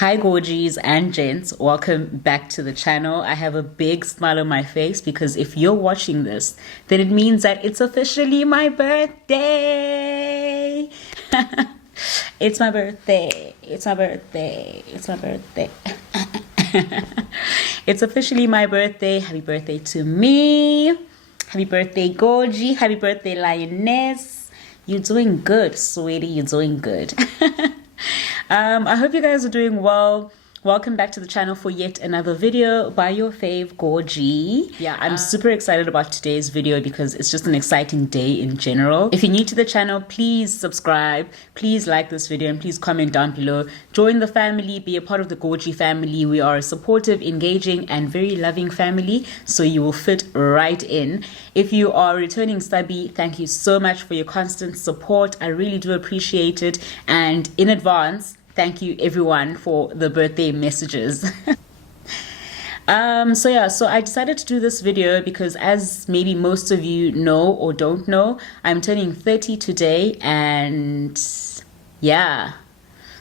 Hi Gorgies and Gents, welcome back to the channel. I have a big smile on my face because if you're watching this, then it means that it's officially my birthday. It's my birthday. It's my birthday. It's my birthday. It's officially my birthday. Happy birthday to me. Happy birthday, Gorgie. Happy birthday, Lioness. You're doing good, sweetie. You're doing good. I hope you guys are doing well. Welcome back to the channel for yet another video by your fave Gorgie. Yeah, I'm super excited about today's video because it's just an exciting day in general. If you're new to the channel, please subscribe, please like this video, and please comment down below. Join the family, be a part of the Gorgie family. We are a supportive, engaging, and very loving family, so you will fit right in. If you are a returning stubby, thank you so much for your constant support. I really do appreciate it, and in advance, thank you everyone for the birthday messages. So I decided to do this video because, as maybe most of you know or don't know, I'm turning 30 today, and yeah.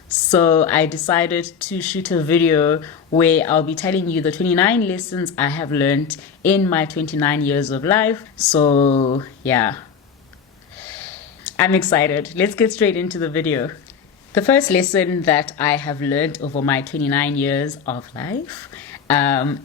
So I decided to shoot a video where I'll be telling you the 29 lessons I have learned in my 29 years of life. So yeah, I'm excited. Let's get straight into the video. The first lesson that I have learned over my 29 years of life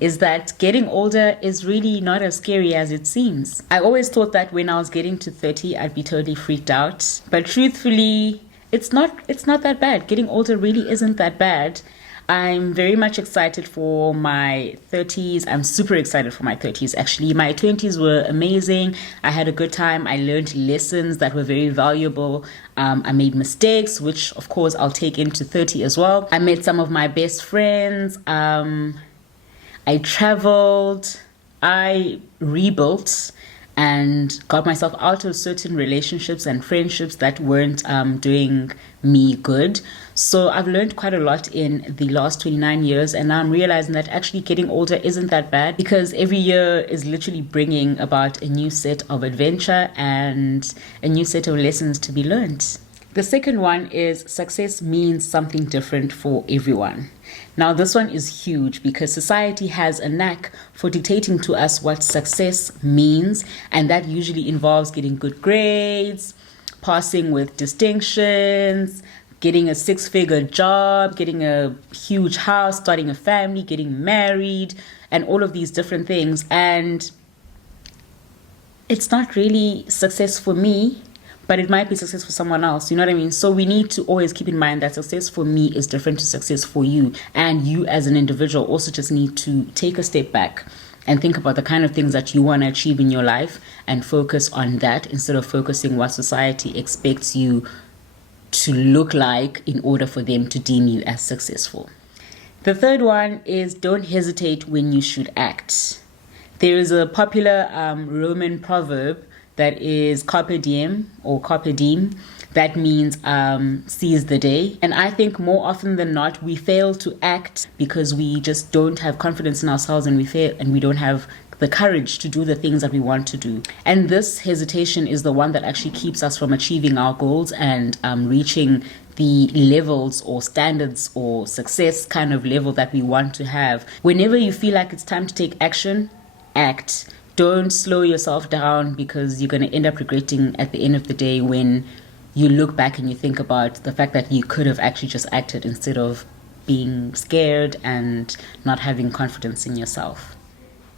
is that getting older is really not as scary as it seems. I always thought that when I was getting to 30, I'd be totally freaked out. But truthfully, it's not that bad. Getting older really isn't that bad. I'm very much excited for my 30s. I'm super excited for my 30s, actually. My 20s were amazing. I had a good time. I learned lessons that were very valuable. I made mistakes, which of course I'll take into 30 as well. I met some of my best friends. I traveled. I rebuilt and got myself out of certain relationships and friendships that weren't doing me good. So I've learned quite a lot in the last 29 years, and now I'm realizing that actually getting older isn't that bad, because every year is literally bringing about a new set of adventure and a new set of lessons to be learned. The second one is success means something different for everyone. Now, this one is huge because society has a knack for dictating to us what success means, and that usually involves getting good grades, passing with distinctions, getting a six-figure job, getting a huge house, starting a family, getting married, and all of these different things. And it's not really success for me, but it might be success for someone else. You know what I mean? So we need to always keep in mind that success for me is different to success for you. And you as an individual also just need to take a step back and think about the kind of things that you want to achieve in your life and focus on that instead of focusing what society expects you to look like in order for them to deem you as successful. The third one is don't hesitate when you should act. There is a popular Roman proverb that is carpe diem or carpe diem. That means seize the day. And I think more often than not, we fail to act because we just don't have confidence in ourselves, and we don't have the courage to do the things that we want to do. And this hesitation is the one that actually keeps us from achieving our goals and reaching the levels or standards or success kind of level that we want to have. Whenever you feel like it's time to take action, act. Don't slow yourself down, because you're going to end up regretting at the end of the day when you look back and you think about the fact that you could have actually just acted instead of being scared and not having confidence in yourself.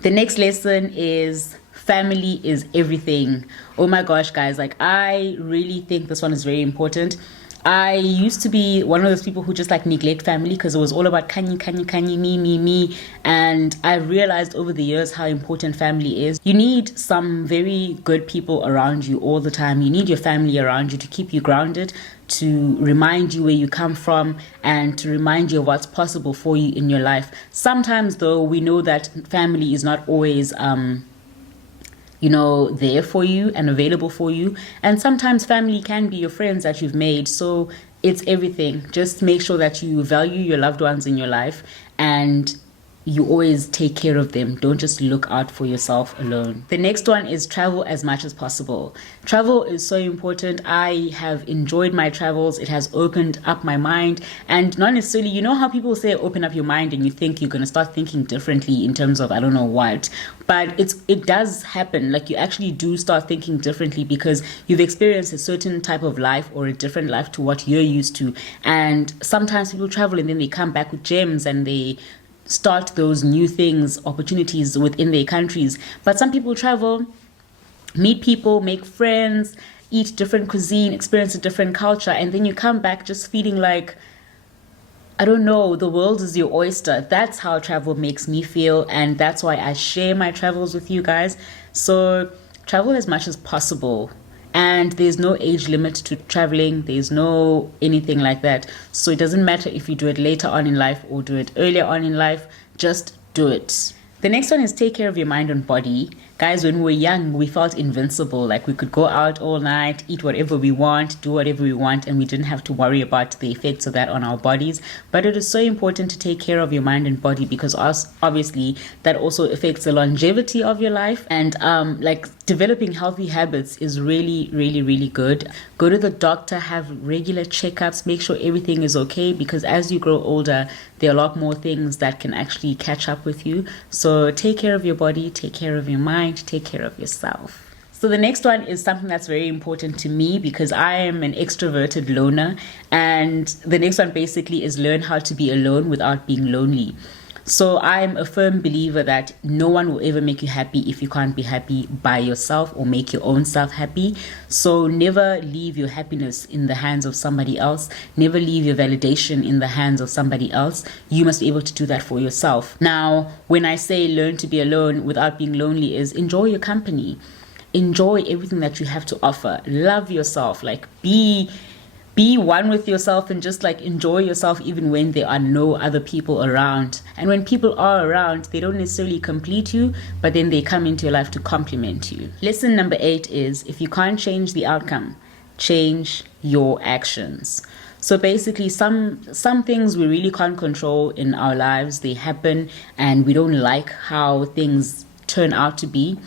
The next lesson is family is everything. Oh my gosh, guys, like I really think this one is very important. I used to be one of those people who just like neglect family because it was all about Khanyi, me. And I realized over the years how important family is. You need some very good people around you all the time. You need your family around you to keep you grounded, to remind you where you come from, and to remind you of what's possible for you in your life. Sometimes though, we know that family is not always there for you and available for you. And sometimes family can be your friends that you've made. So it's everything. Just make sure that you value your loved ones in your life and you always take care of them. Don't just look out for yourself alone. The next one is travel as much as possible. Travel is so important. I have enjoyed my travels. It has opened up my mind, and not necessarily, you know how people say open up your mind and you think you're going to start thinking differently in terms of I don't know what, but it does happen. Like, you actually do start thinking differently because you've experienced a certain type of life or a different life to what you're used to. And sometimes people travel and then they come back with gems and they start those new things, opportunities within their countries. But some people travel, meet people, make friends, eat different cuisine, experience a different culture, and then you come back just feeling like, I don't know, the world is your oyster. That's how travel makes me feel, and that's why I share my travels with you guys. So travel as much as possible. And there's no age limit to traveling. There's no anything like that. So it doesn't matter if you do it later on in life or do it earlier on in life. Just do it. The next one is take care of your mind and body. Guys, when we were young, we felt invincible. Like, we could go out all night, eat whatever we want, do whatever we want, and we didn't have to worry about the effects of that on our bodies. But it is so important to take care of your mind and body because obviously that also affects the longevity of your life. And like, developing healthy habits is really, really, really good. Go to the doctor, have regular checkups, make sure everything is okay, because as you grow older, there are a lot more things that can actually catch up with you. So take care of your body, take care of your mind, take care of yourself. So the next one is something that's very important to me because I am an extroverted loner, and the next one basically is learn how to be alone without being lonely. So I'm a firm believer that no one will ever make you happy if you can't be happy by yourself or make your own self happy. So never leave your happiness in the hands of somebody else. Never leave your validation in the hands of somebody else. You must be able to do that for yourself. Now, when I say learn to be alone without being lonely, is enjoy your company. Enjoy everything that you have to offer. Love yourself. Like, be one with yourself and just like enjoy yourself even when there are no other people around. And when people are around, they don't necessarily complete you, but then they come into your life to complement you. Lesson number 8 is, if you can't change the outcome, change your actions. So basically, some things we really can't control in our lives. They happen and we don't like how things turn out to be.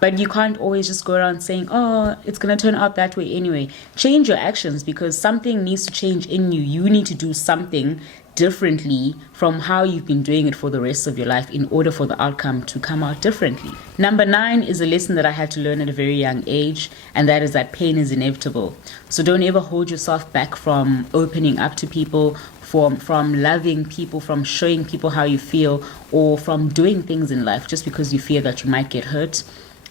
But you can't always just go around saying, oh, it's going to turn out that way anyway. Change your actions, because something needs to change in you. You need to do something differently from how you've been doing it for the rest of your life in order for the outcome to come out differently. Number 9 is a lesson that I had to learn at a very young age, and that is that pain is inevitable. So don't ever hold yourself back from opening up to people, from loving people, from showing people how you feel, or from doing things in life just because you fear that you might get hurt.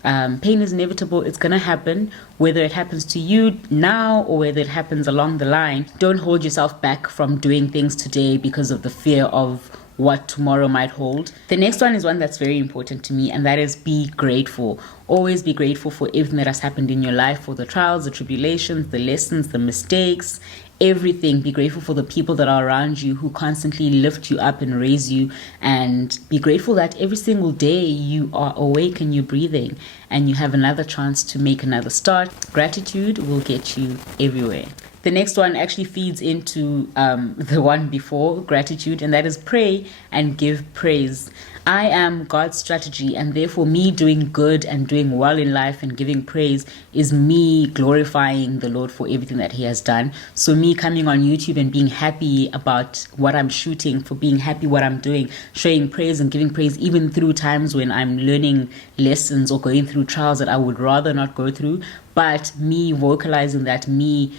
Pain is inevitable. It's going to happen, whether it happens to you now or whether it happens along the line. Don't hold yourself back from doing things today because of the fear of what tomorrow might hold. The next one is one that's very important to me, and that is be grateful. Always be grateful for everything that has happened in your life, for the trials, the tribulations, the lessons, the mistakes, everything. Be grateful for the people that are around you who constantly lift you up and raise you, and be grateful that every single day you are awake and you're breathing and you have another chance to make another start. Gratitude will get you everywhere. The next one actually feeds into the one before, gratitude, and that is pray and give praise. I am God's strategy, and therefore me doing good and doing well in life and giving praise is me glorifying the Lord for everything that He has done. So me coming on YouTube and being happy about what I'm shooting, for being happy what I'm doing, showing praise and giving praise even through times when I'm learning lessons or going through trials that I would rather not go through, but me vocalizing that, me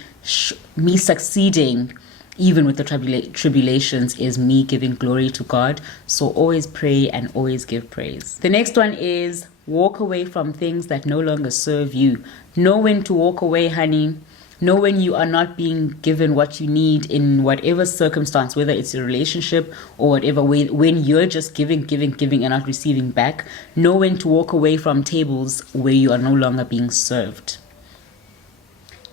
succeeding even with the tribulations is me giving glory to God. So always pray and always give praise. The next one is walk away from things that no longer serve you. Know when to walk away, honey. Know when you are not being given what you need in whatever circumstance, whether it's a relationship or whatever way, when you're just giving and not receiving back. Know when to walk away from tables where you are no longer being served.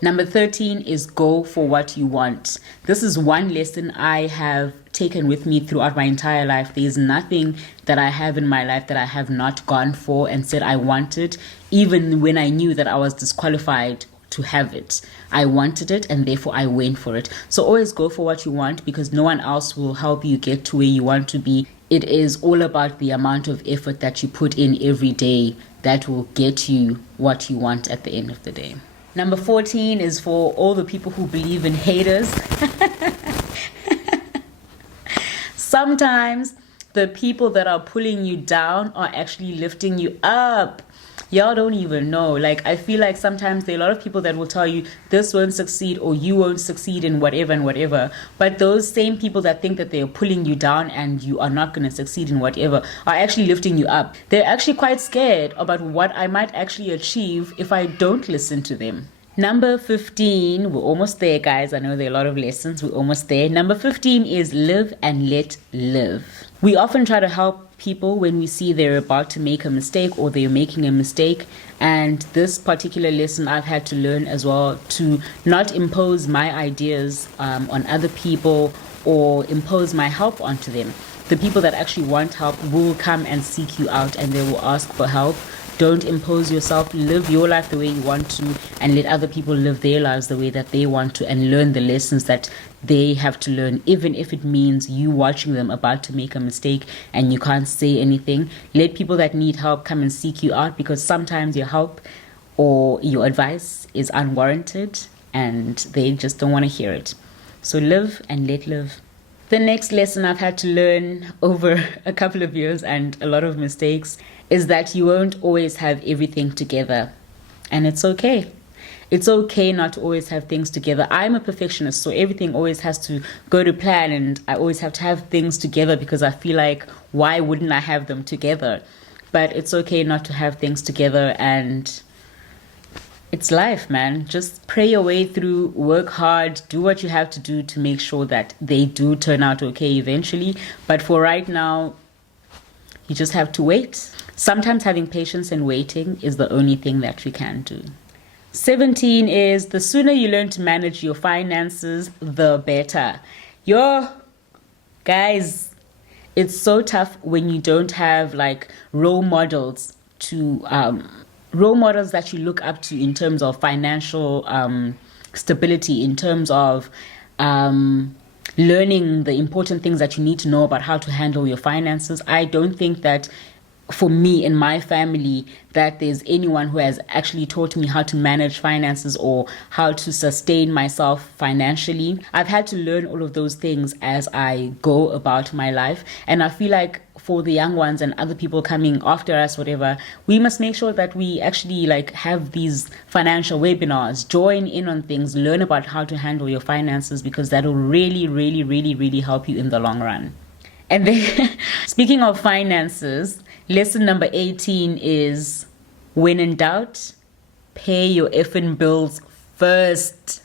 Number 13 is go for what you want. This is one lesson I have taken with me throughout my entire life. There is nothing that I have in my life that I have not gone for and said I wanted, even when I knew that I was disqualified to have it. I wanted it and therefore I went for it. So always go for what you want, because no one else will help you get to where you want to be it is all about the amount of effort that you put in every day that will get you what you want at the end of the day. Number 14 is for all the people who believe in haters. Sometimes the people that are pulling you down are actually lifting you up. Y'all don't even know. Like, I feel like sometimes there are a lot of people that will tell you this won't succeed or you won't succeed in whatever and whatever. But those same people that think that they're pulling you down and you are not going to succeed in whatever are actually lifting you up. They're actually quite scared about what I might actually achieve if I don't listen to them. Number 15, we're almost there, guys. I know there are a lot of lessons. We're almost there. Number 15 is live and let live. We often try to help people when we see they're about to make a mistake or they're making a mistake. And this particular lesson I've had to learn as well, to not impose my ideas on other people or impose my help onto them. The people that actually want help will come and seek you out and they will ask for help. Don't impose yourself. Live your life the way you want to and let other people live their lives the way that they want to and learn the lessons that they have to learn, even if it means you watching them about to make a mistake and you can't say anything. Let people that need help come and seek you out, because sometimes your help or your advice is unwarranted and they just don't want to hear it. So live and let live. The next lesson I've had to learn over a couple of years and a lot of mistakes is that you won't always have everything together. And it's okay. It's okay not to always have things together. I'm a perfectionist, so everything always has to go to plan and I always have to have things together because I feel like, why wouldn't I have them together? But it's okay not to have things together, and it's life, man. Just pray your way through, work hard, do what you have to do to make sure that they do turn out okay eventually. But for right now, you just have to wait. Sometimes having patience and waiting is the only thing that we can do. 17 is the sooner you learn to manage your finances, the better. Yo, guys, it's so tough when you don't have like role models that you look up to in terms of financial stability, in terms of learning the important things that you need to know about how to handle your finances. I don't think that for me in my family that there's anyone who has actually taught me how to manage finances or how to sustain myself financially. I've had to learn all of those things as I go about my life, and I feel like for the young ones and other people coming after us, whatever, we must make sure that we actually like have these financial webinars, join in on things, learn about how to handle your finances, because that will really, really, really, really help you in the long run. And then speaking of finances, lesson number 18 is, when in doubt, pay your effing bills first.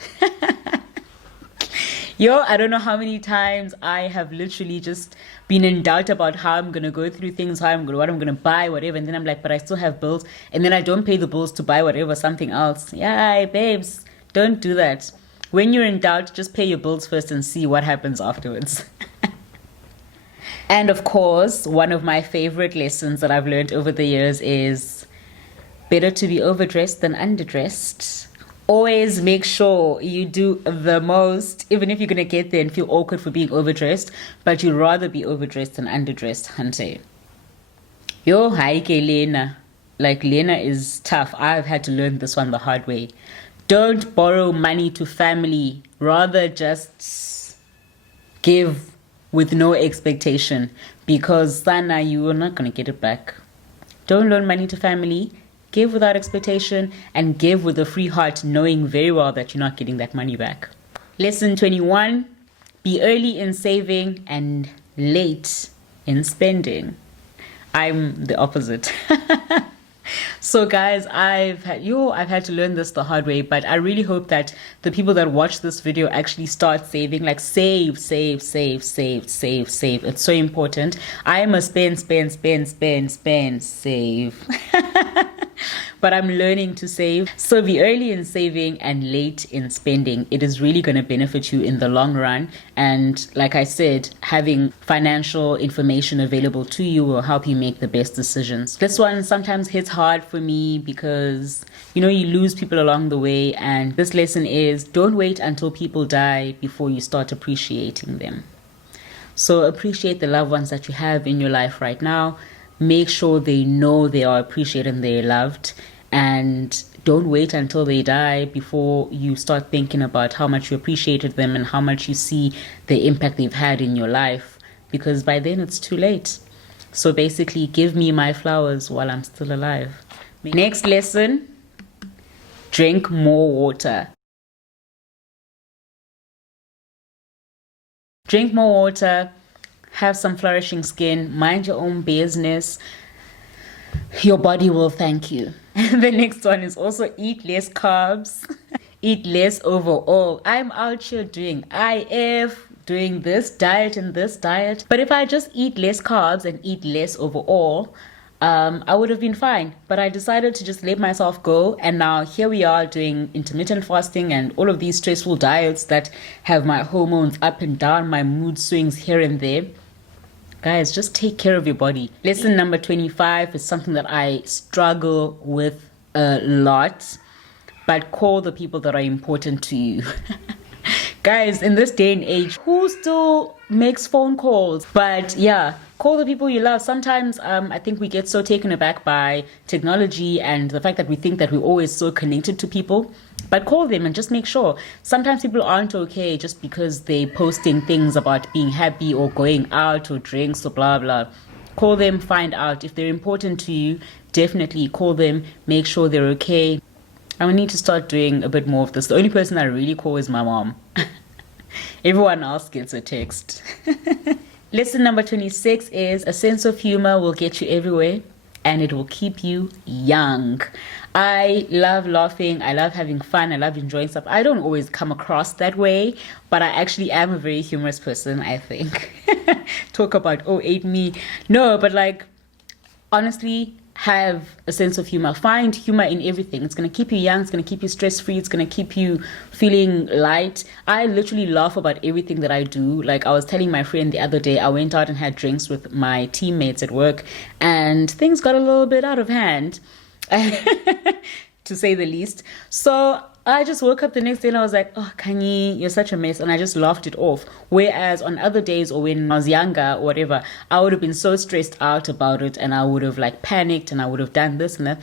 Yo, I don't know how many times I have literally just been in doubt about how I'm going to go through things, what I'm going to buy, whatever. And then I'm like, but I still have bills. And then I don't pay the bills to buy whatever, something else. Yeah, babes, don't do that. When you're in doubt, just pay your bills first and see what happens afterwards. And of course, one of my favorite lessons that I've learned over the years is better to be overdressed than underdressed. Always make sure you do the most, even if you're going to get there and feel awkward for being overdressed, but you'd rather be overdressed than underdressed, hunte. Yo, haike Lena. Like, Lena is tough. I've had to learn this one the hard way. Don't borrow money to family. Rather just give with no expectation, because sana, you are not going to get it back. Don't loan money to family. Give without expectation and give with a free heart, knowing very well that you're not getting that money back. Lesson 21, be early in saving and late in spending. I'm the opposite. So guys, I've had to learn this the hard way, but I really hope that the people that watch this video actually start saving, like save. It's so important. I am a spend, save. But I'm learning to save. So be early in saving and late in spending. It is really going to benefit you in the long run. And like I said, having financial information available to you will help you make the best decisions. This one sometimes hits hard for me because, you know, you lose people along the way. And this lesson is, don't wait until people die before you start appreciating them. So appreciate the loved ones that you have in your life right now. Make sure they know they are appreciated and they're loved. And don't wait until they die before you start thinking about how much you appreciated them and how much you see the impact they've had in your life, because by then it's too late. So basically, give me my flowers while I'm still alive. Next lesson, drink more water. Drink more water, have some flourishing skin, mind your own business. Your body will thank you. The next one is also eat less carbs, eat less overall. I'm out here doing IF, doing this diet and this diet. But if I just eat less carbs and eat less overall, I would have been fine. But I decided to just let myself go. And now here we are doing intermittent fasting and all of these stressful diets that have my hormones up and down, my mood swings here and there. Guys, just take care of your body. Lesson number 25 is something that I struggle with a lot, but call the people that are important to you. Guys, in this day and age, who still makes phone calls? But yeah, call the people you love. Sometimes I think we get so taken aback by technology and the fact that we think that we're always so connected to people. But call them and just make sure. Sometimes people aren't okay just because they're posting things about being happy or going out or drinks or blah, blah. Call them, find out. If they're important to you, definitely call them, make sure they're okay. I will need to start doing a bit more of this. The only person I really call is my mom. Everyone else gets a text. Lesson number 26 is a sense of humor will get you everywhere and it will keep you young. I love laughing. I love having fun. I love enjoying stuff. I don't always come across that way, but I actually am a very humorous person, I think. Talk about, oh, ate me. No, but like, honestly, have a sense of humor. Find humor in everything. It's going to keep you young. It's going to keep you stress-free. It's going to keep you feeling light. I literally laugh about everything that I do. Like I was telling my friend the other day, I went out and had drinks with my teammates at work and things got a little bit out of hand, to say the least. So I just woke up the next day and I was like, oh, Khanyi, you're such a mess. And I just laughed it off. Whereas on other days or when I was younger or whatever, I would have been so stressed out about it and I would have like panicked and I would have done this and that.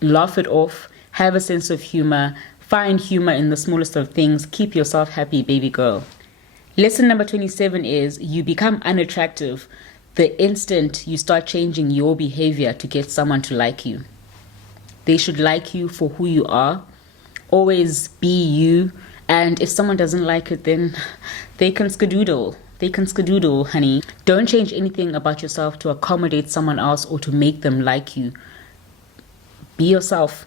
Laugh it off. Have a sense of humor. Find humor in the smallest of things. Keep yourself happy, baby girl. Lesson number 27 is you become unattractive the instant you start changing your behavior to get someone to like you. They should like you for who you are. Always be you. And if someone doesn't like it, then they can skedoodle. They can skedoodle, honey. Don't change anything about yourself to accommodate someone else or to make them like you. Be yourself.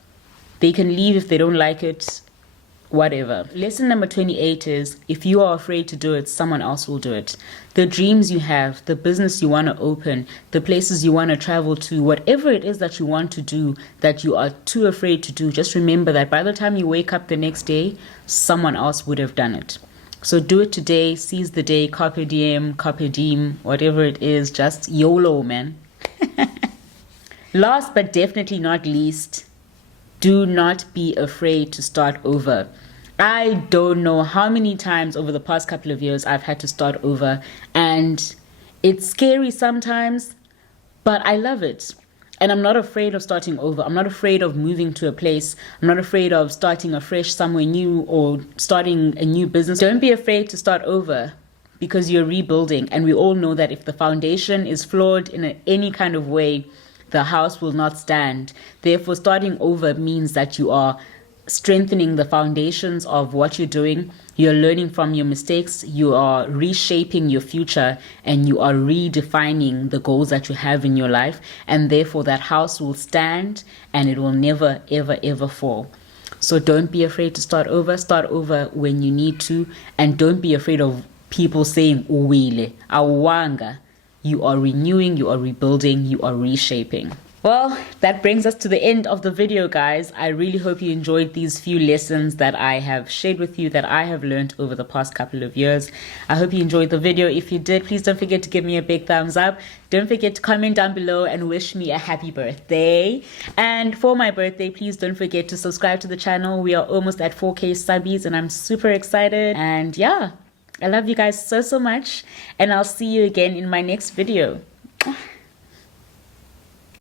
They can leave if they don't like it. Whatever. Lesson number 28 is if you are afraid to do it, someone else will do it. The dreams you have, the business you want to open, the places you want to travel to, whatever it is that you want to do that you are too afraid to do, just remember that by the time you wake up the next day, someone else would have done it. So do it today, seize the day, carpe diem, whatever it is, just YOLO, man. Last but definitely not least, do not be afraid to start over. I don't know how many times over the past couple of years I've had to start over, and it's scary sometimes, but I love it. And I'm not afraid of starting over. I'm not afraid of moving to a place. I'm not afraid of starting afresh somewhere new or starting a new business. Don't be afraid to start over because you're rebuilding. And we all know that if the foundation is flawed in any kind of way, the house will not stand. Therefore, starting over means that you are strengthening the foundations of what you're doing. You're learning from your mistakes. You are reshaping your future and you are redefining the goals that you have in your life. And therefore, that house will stand and it will never, ever, ever fall. So don't be afraid to start over. Start over when you need to. And don't be afraid of people saying, uwile, awanga. You are renewing, you are rebuilding, you are reshaping. Well, that brings us to the end of the video, guys. I really hope you enjoyed these few lessons that I have shared with you, that I have learned over the past couple of years. I hope you enjoyed the video. If you did, please don't forget to give me a big thumbs up. Don't forget to comment down below and wish me a happy birthday. And for my birthday, please don't forget to subscribe to the channel. We are almost at 4K subbies and I'm super excited. And yeah, I love you guys so much, and I'll see you again in my next video.